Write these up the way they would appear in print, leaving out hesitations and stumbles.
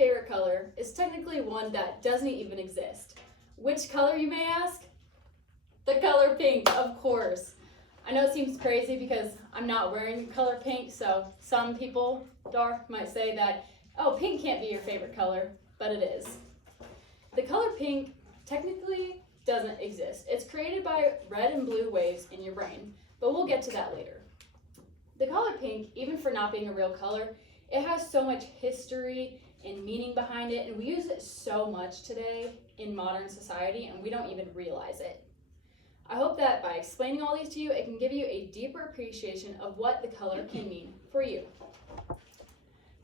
favorite color is technically one that doesn't even exist. Which color, you may ask? The color pink, of course. I know it seems crazy because I'm not wearing the color pink, so some people, might say that, oh, pink can't be your favorite color, but it is. The color pink technically doesn't exist. It's created by red and blue waves in your brain, but we'll get to that later. The color pink, even for not being a real color, it has so much history and meaning behind it, and we use it so much today in modern society, and we don't even realize it. I hope that by explaining all these to you, it can give you a deeper appreciation of what the color can mean for you.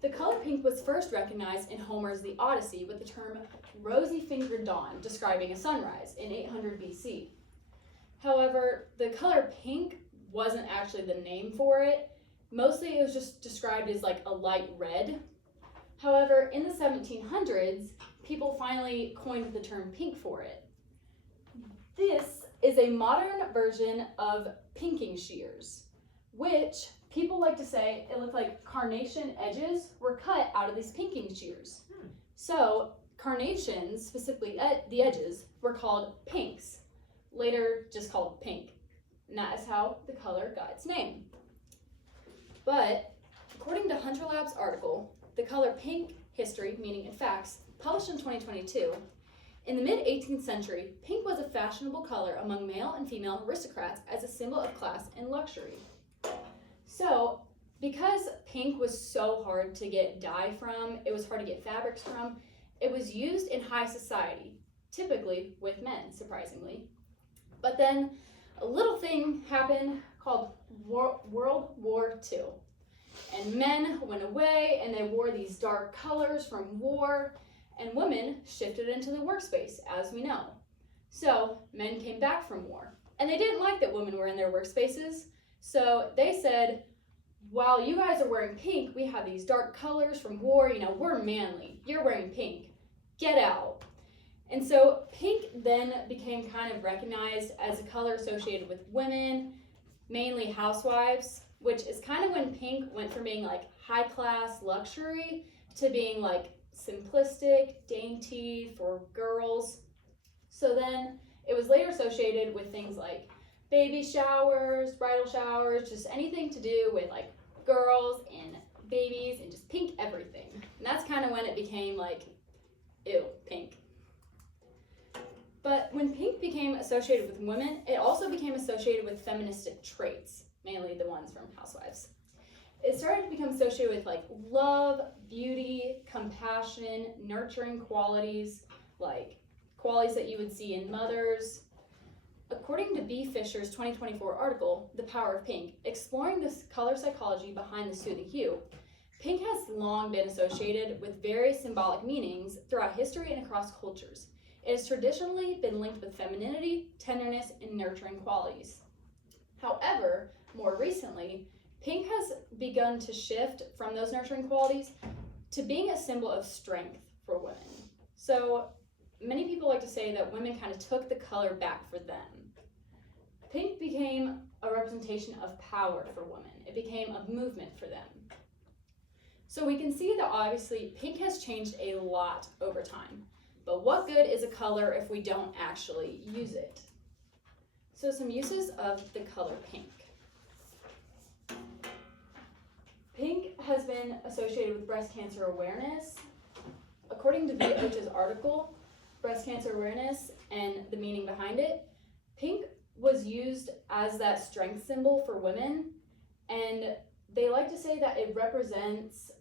The color pink was first recognized in Homer's The Odyssey with the term rosy-fingered dawn, describing a sunrise in 800 BC. However, the color pink wasn't actually the name for it. Mostly it was just described as like a light red. However, in the 1700s, people finally coined the term pink for it. This is a modern version of pinking shears, which people like to say it looked like carnation edges were cut out of these pinking shears. So carnations, specifically the edges, were called pinks, later just called pink. And that is how the color got its name. But according to Hunter Lab's article, The Color Pink History, Meaning and Facts, published in 2022, in the mid-18th century, pink was a fashionable color among male and female aristocrats as a symbol of class and luxury. So, because pink was so hard to get dye from, it was hard to get fabrics from, it was used in high society, typically with men, surprisingly. But then a little thing happened called World War II. And men went away and they wore these dark colors from war, and women shifted into the workspace, as we know. So men came back from war, and they didn't like that women were in their workspaces, so they said, while you guys are wearing pink, we have these dark colors from war, we're manly, you're wearing pink, get out. And so pink then became kind of recognized as a color associated with women, mainly housewives, which is kind of when pink went from being like high class luxury to being like simplistic, dainty for girls. So then it was later associated with things like baby showers, bridal showers, just anything to do with like girls and babies and just pink everything. And that's kind of when it became like, ew, pink. But when pink became associated with women, it also became associated with feministic traits, mainly the ones from housewives. It started to become associated with like love, beauty, compassion, nurturing qualities, like qualities that you would see in mothers. According to B. Fisher's 2024 article, The Power of Pink, exploring the color psychology behind the soothing hue, pink has long been associated with various symbolic meanings throughout history and across cultures. It has traditionally been linked with femininity, tenderness, and nurturing qualities. However, more recently, pink has begun to shift from those nurturing qualities to being a symbol of strength for women. So many people like to say that women kind of took the color back for them. Pink became a representation of power for women. It became a movement for them. So we can see that obviously pink has changed a lot over time. But what good is a color if we don't actually use it? So some uses of the color pink. Pink has been associated with breast cancer awareness. According to VH's article, Breast Cancer Awareness and the Meaning Behind It, pink was used as that strength symbol for women, and they like to say that it represents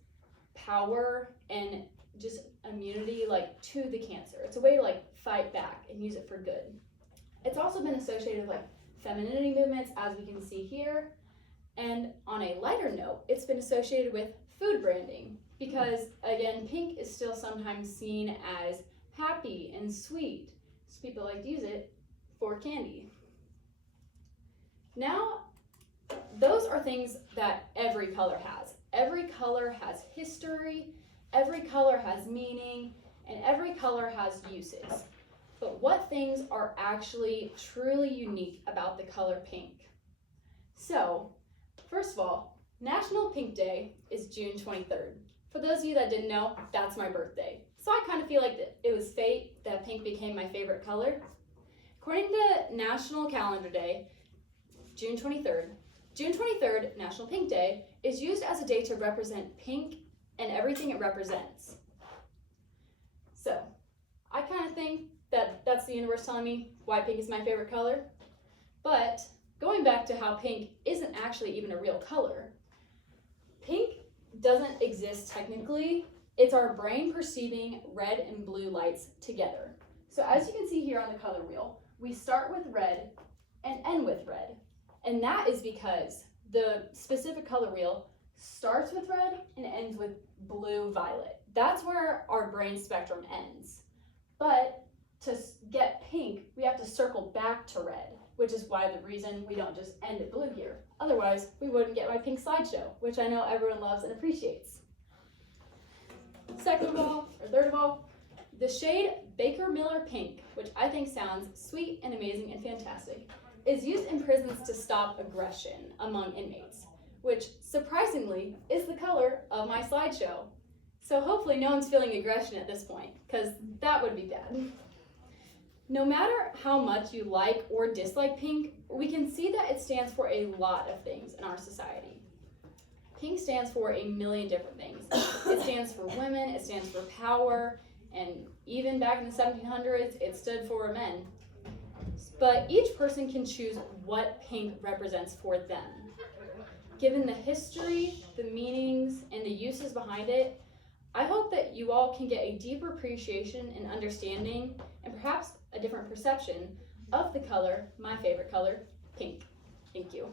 power and just immunity like to the cancer. It's a way to like fight back and use it for good. It's also been associated with like femininity movements, as we can see here. And on a lighter note, it's been associated with food branding because, again, pink is still sometimes seen as happy and sweet. So people like to use it for candy. Now, those are things that every color has. Every color has history, every color has meaning, and every color has uses. But what things are actually truly unique about the color pink? So, first of all, National Pink Day is June 23rd. For those of you that didn't know, that's my birthday. So I kind of feel like it was fate that pink became my favorite color. According to National Calendar Day, June 23rd, National Pink Day, is used as a day to represent pink and everything it represents. So, I kind of think that that's the universe telling me why pink is my favorite color. But going back to how pink isn't actually even a real color, pink doesn't exist technically. It's our brain perceiving red and blue lights together. So as you can see here on the color wheel, we start with red and end with red. And that is because the specific color wheel starts with red and ends with blue-violet. That's where our brain spectrum ends. But to get pink, we have to circle back to red, which is why the reason we don't just end at blue here. Otherwise, we wouldn't get my pink slideshow, which I know everyone loves and appreciates. Third of all, the shade Baker Miller Pink, which I think sounds sweet and amazing and fantastic, is used in prisons to stop aggression among inmates, which surprisingly is the color of my slideshow. So hopefully no one's feeling aggression at this point, because that would be bad. No matter how much you like or dislike pink, we can see that it stands for a lot of things in our society. Pink stands for a million different things. It stands for women, it stands for power, and even back in the 1700s, it stood for men. But each person can choose what pink represents for them. Given the history, the meanings, and the uses behind it, I hope that you all can get a deeper appreciation and understanding, and perhaps a different perception of the color, my favorite color, pink. Thank you.